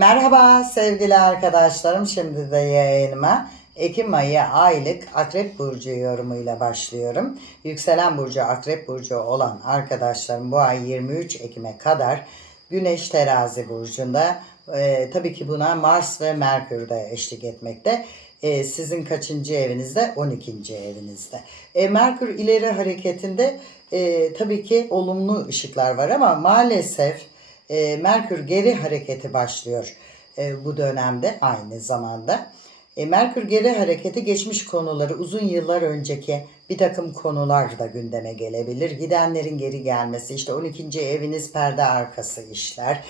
Merhaba sevgili arkadaşlarım. Şimdi de yayınıma Ekim ayı aylık Akrep Burcu yorumuyla başlıyorum. Yükselen Burcu Akrep Burcu olan arkadaşlarım bu ay 23 Ekim'e kadar Güneş Terazi Burcu'nda e, tabii ki buna Mars ve Merkür de eşlik etmekte. E, sizin kaçıncı evinizde? 12. evinizde. E, Merkür ileri hareketinde e, tabii ki olumlu ışıklar var ama maalesef e, Merkür geri hareketi başlıyor e, bu dönemde aynı zamanda. E, Merkür geri hareketi geçmiş konuları uzun yıllar önceki bir takım konular da gündeme gelebilir. Gidenlerin geri gelmesi işte 12. eviniz perde arkası işler.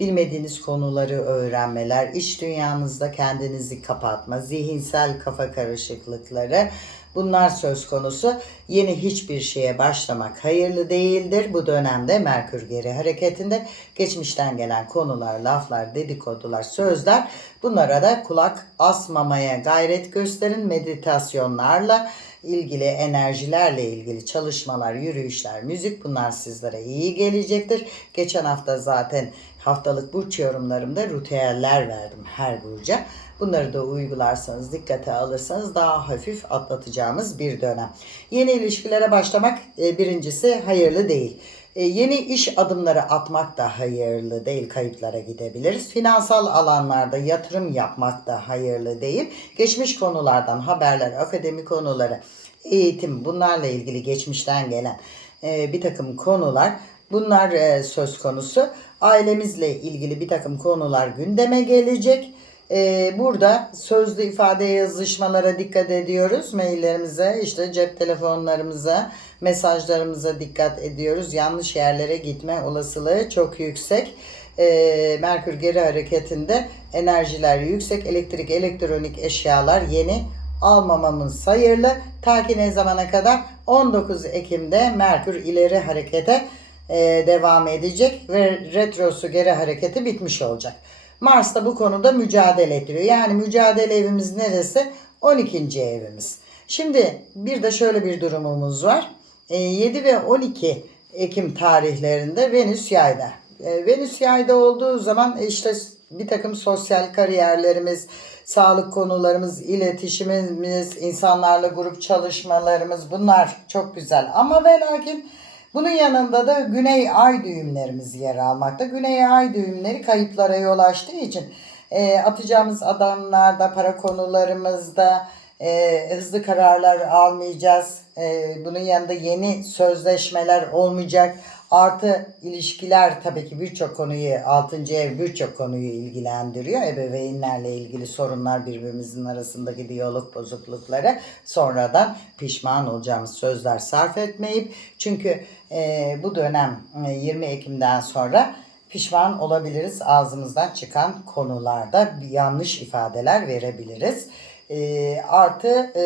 Bilmediğiniz konuları öğrenmeler, iş dünyanızda kendinizi kapatma, zihinsel kafa karışıklıkları bunlar söz konusu. Yeni hiçbir şeye başlamak hayırlı değildir. Bu dönemde Merkür geri hareketinde geçmişten gelen konular, laflar, dedikodular, sözler bunlara da kulak asmamaya gayret gösterin. Meditasyonlarla ilgili enerjilerle ilgili çalışmalar, yürüyüşler, müzik bunlar sizlere iyi gelecektir. Geçen hafta zaten haftalık burç yorumlarımda ritüeller verdim her burca. Bunları da uygularsanız, dikkate alırsanız daha hafif atlatacağımız bir dönem. Yeni ilişkilere başlamak e, birincisi hayırlı değil. E, Yeni iş adımları atmak da hayırlı değil, kayıplara gidebiliriz. Finansal alanlarda yatırım yapmak da hayırlı değil. Geçmiş konulardan haberler, akademik konuları, eğitim bunlarla ilgili geçmişten gelen e, bir takım konular bunlar e, söz konusu. Ailemizle ilgili bir takım konular gündeme gelecek. E, burada sözlü ifade yazışmalara dikkat ediyoruz. Maillerimize, işte cep telefonlarımıza, mesajlarımıza dikkat ediyoruz. Yanlış yerlere gitme olasılığı çok yüksek. E, Merkür geri hareketinde enerjiler yüksek. Elektrik, elektronik eşyalar yeni almamamız hayırlı. Ta ki ne zamana kadar? 19 Ekim'de Merkür ileri harekete e, devam edecek ve retrosu geri hareketi bitmiş olacak. Mars da bu konuda mücadele ediyor. Yani mücadele evimiz neresi? 12. evimiz. Şimdi bir de şöyle bir durumumuz var. E, 7 ve 12 Ekim tarihlerinde Venüs yayda. E, Venüs yayda olduğu zaman işte bir takım sosyal kariyerlerimiz, sağlık konularımız, iletişimimiz, insanlarla grup çalışmalarımız bunlar çok güzel. Ama ve lakin bunun yanında da güney ay düğümlerimiz yer almakta. Güney ay düğümleri kayıplara yol açtığı için e, atacağımız adamlarda, para konularımızda e, hızlı kararlar almayacağız. E, bunun yanında yeni sözleşmeler olmayacak. Artı ilişkiler tabii ki birçok konuyu, 6. ev birçok konuyu ilgilendiriyor. Ebeveynlerle ilgili sorunlar birbirimizin arasındaki diyalog bozuklukları sonradan pişman olacağımız sözler sarf etmeyip çünkü e, bu dönem e, 20 Ekim'den sonra pişman olabiliriz ağzımızdan çıkan konularda yanlış ifadeler verebiliriz. E, artı e,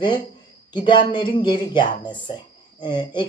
ve gidenlerin geri gelmesi e,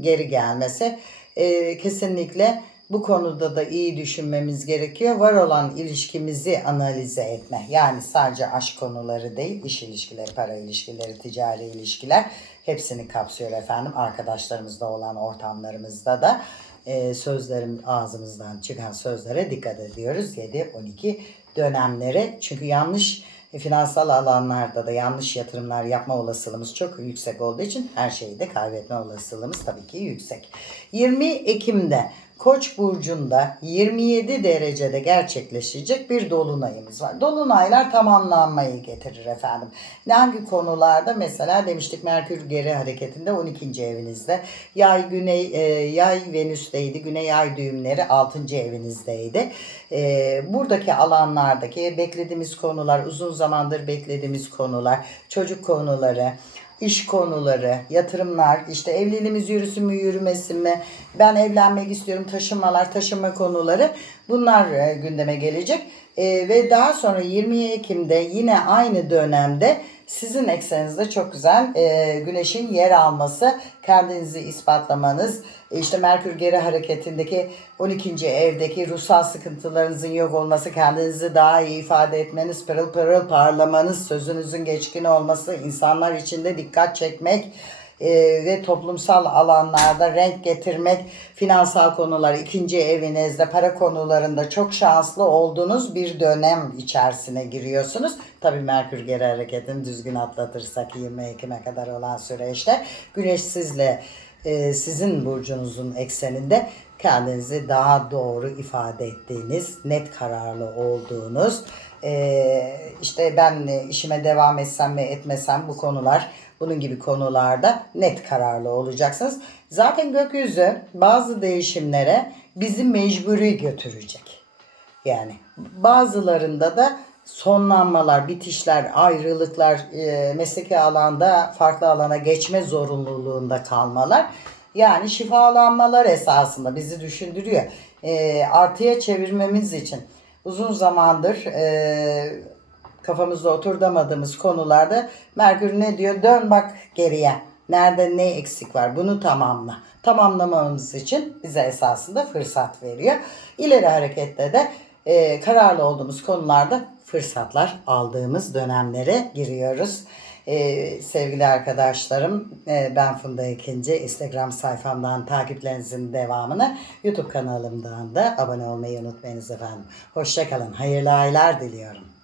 geri gelmesi e, kesinlikle bu konuda da iyi düşünmemiz gerekiyor. Var olan ilişkimizi analize etme. Yani sadece aşk konuları değil, iş ilişkileri, para ilişkileri, ticari ilişkiler hepsini kapsıyor efendim. Arkadaşlarımızda olan ortamlarımızda da e, sözlerim ağzımızdan çıkan sözlere dikkat ediyoruz. 7-12 dönemlere. Çünkü yanlış e, finansal alanlarda da yanlış yatırımlar yapma olasılığımız çok yüksek olduğu için her şeyi de kaybetme olasılığımız tabii ki yüksek. 20 Ekim'de Koç burcunda 27 derecede gerçekleşecek bir dolunayımız var. Dolunaylar tamamlanmayı getirir efendim. Hangi konularda mesela demiştik Merkür geri hareketinde 12. evinizde. Yay güney e, yay Venüs'teydi. Güney ay düğümleri 6. evinizdeydi. E, buradaki alanlardaki beklediğimiz konular, uzun zamandır beklediğimiz konular, çocuk konuları, iş konuları, yatırımlar, işte evliliğimiz yürüsün mü yürümesin mi, ben evlenmek istiyorum, taşınmalar, taşınma konuları bunlar e, gündeme gelecek. E, ve daha sonra 20 Ekim'de yine aynı dönemde sizin ekseninizde çok güzel e, güneşin yer alması, kendinizi ispatlamanız, işte Merkür geri hareketindeki 12. evdeki ruhsal sıkıntılarınızın yok olması, kendinizi daha iyi ifade etmeniz, pırıl pırıl parlamanız, sözünüzün geçkin olması, insanlar içinde dikkat çekmek, e, ve toplumsal alanlarda renk getirmek, finansal konular, ikinci evinizde, para konularında çok şanslı olduğunuz bir dönem içerisine giriyorsunuz. Tabii Merkür geri hareketini düzgün atlatırsak 20 Ekim'e kadar olan süreçte Güneş sizle e, sizin burcunuzun ekseninde kendinizi daha doğru ifade ettiğiniz, net kararlı olduğunuz, e, işte ben işime devam etsem mi etmesem bu konular, bunun gibi konularda net kararlı olacaksınız. Zaten gökyüzü bazı değişimlere bizi mecburi götürecek. Yani bazılarında da sonlanmalar, bitişler, ayrılıklar, e, mesleki alanda farklı alana geçme zorunluluğunda kalmalar. Yani şifalanmalar esasında bizi düşündürüyor. E, artıya çevirmemiz için uzun zamandır e, kafamızda oturtamadığımız konularda Merkür ne diyor? Dön bak geriye. Nerede ne eksik var? Bunu tamamla. Tamamlamamız için bize esasında fırsat veriyor. İleri harekette de e, kararlı olduğumuz konularda fırsatlar aldığımız dönemlere giriyoruz. E, sevgili arkadaşlarım e, ben Funda İkinci Instagram sayfamdan takiplerinizin devamını YouTube kanalımdan da abone olmayı unutmayınız efendim. Hoşçakalın. Hayırlı aylar diliyorum.